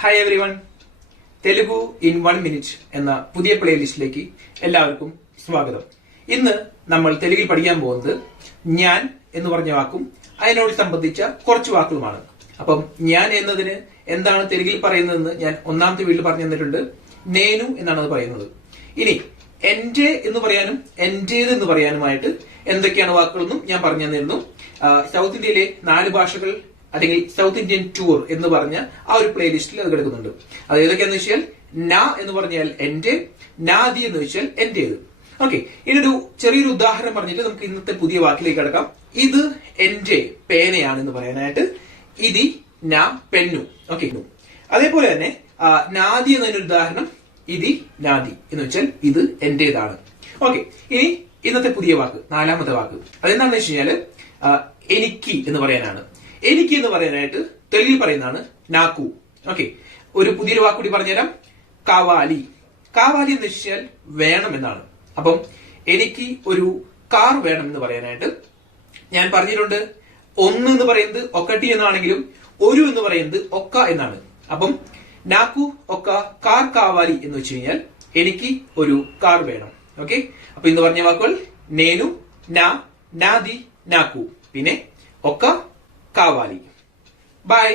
Hi every one, Telugu in 1 minute എന്ന പുതിയ പ്ലേലിസ്റ്റിലേക്ക് എല്ലാവർക്കും സ്വാഗതം. ഇന്ന് നമ്മൾ തെലുങ്കിൽ പഠിക്കാൻ പോകുന്നത് ഞാൻ എന്ന് പറഞ്ഞ വാക്കും അതിനോട് സംബന്ധിച്ച കുറച്ച് വാക്കുകളുമാണ്. അപ്പം ഞാൻ എന്നതിന് എന്താണ് തെലുങ്കിൽ പറയുന്നതെന്ന് ഞാൻ ഒന്നാമത്തെ വീട്ടിൽ പറഞ്ഞു തന്നിട്ടുണ്ട്. നേനു എന്നാണ് അത് പറയുന്നത്. ഇനി എന്റെ എന്ന് പറയാനും എന്റേത് എന്ന് പറയാനുമായിട്ട് എന്തൊക്കെയാണ് വാക്കുകളെന്നും ഞാൻ പറഞ്ഞു തന്നിരുന്നു. സൗത്ത് ഇന്ത്യയിലെ 4 ഭാഷകൾ അല്ലെങ്കിൽ സൗത്ത് ഇന്ത്യൻ ടൂർ എന്ന് പറഞ്ഞ ആ ഒരു പ്ലേലിസ്റ്റിൽ അത് കിടക്കുന്നുണ്ട്. അത് ഏതൊക്കെയാന്ന് വെച്ചാൽ നാ എന്ന് പറഞ്ഞാൽ എന്റെ, നാദി എന്ന് വെച്ചാൽ എന്റേത്. ഓക്കെ, ഇനിയൊരു ചെറിയൊരു ഉദാഹരണം പറഞ്ഞിട്ട് നമുക്ക് ഇന്നത്തെ പുതിയ വാക്കിലേക്ക് കിടക്കാം. ഇത് എന്റെ പേനയാണെന്ന് പറയാനായിട്ട് ഇതി നാ പെന്നു. ഓക്കെ, അതേപോലെ തന്നെ നാദി എന്നതിനൊരു ഉദാഹരണം ഇതി നാദി എന്ന് വെച്ചാൽ ഇത് എന്റേതാണ്. ഓക്കെ, ഇനി ഇന്നത്തെ പുതിയ വാക്ക്, 4ാമത്തെ വാക്ക് അതെന്താണെന്ന് വെച്ച് കഴിഞ്ഞാല് എനിക്ക് എന്ന് പറയാനാണ്. എനിക്ക് എന്ന് പറയാനായിട്ട് തെലുങ്കിൽ പറയുന്നതാണ് നാക്കു. ഓക്കെ, ഒരു പുതിയൊരു വാക്ക് കൂടി പറഞ്ഞുതരാം, കാവാലി. കാവാലി എന്ന് വെച്ചാൽ വേണം എന്നാണ്. അപ്പം എനിക്ക് ഒരു കാർ വേണം എന്ന് പറയാനായിട്ട് ഞാൻ പറഞ്ഞിട്ടുണ്ട്. ഒന്ന് എന്ന് പറയുന്നത് ഒക്കട്ടി എന്നാണെങ്കിലും ഒരു എന്ന് പറയുന്നത് ഒക്ക എന്നാണ്. അപ്പം നാക്കു ഒക്ക കാർ കാവാലി എന്ന് വെച്ച് കഴിഞ്ഞാൽ എനിക്ക് ഒരു കാർ വേണം. ഓക്കെ, അപ്പൊ ഇന്ന് പറഞ്ഞ വാക്കുകൾ നേനു, നാ, നാദി, നാക്കു, പിന്നെ ഒക്ക, കാവാലി. ബൈ.